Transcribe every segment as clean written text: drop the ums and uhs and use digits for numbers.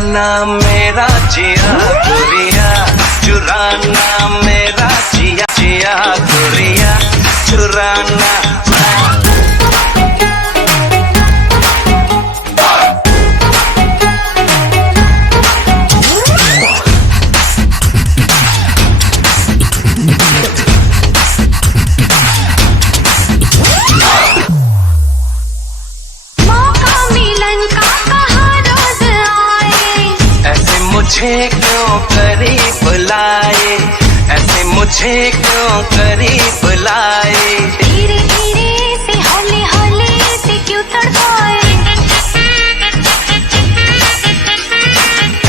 चुराना मेरा जिया गोरिया, चुराना मेरा जिया जिया गोरिया, चुराना। मुझे क्यों करीब लाए, ऐसे मुझे क्यों करीब लाए, धीरे धीरे से हौले हौले से क्यों तड़पाए,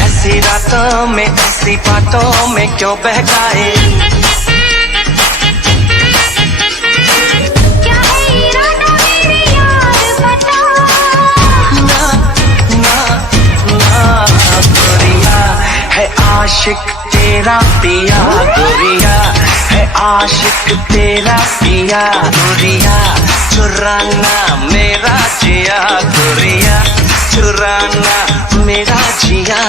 ऐसी रातों में ऐसी बातों में क्यों बहकाए, क्या है इरादा मेरे यार बता, ना ना ना गोरिया है आशिक तेरा पिया गोरिया, है आशिक तेरा पिया गोरिया, चुराना मेरा जिया गोरिया, चुराना मेरा जिया।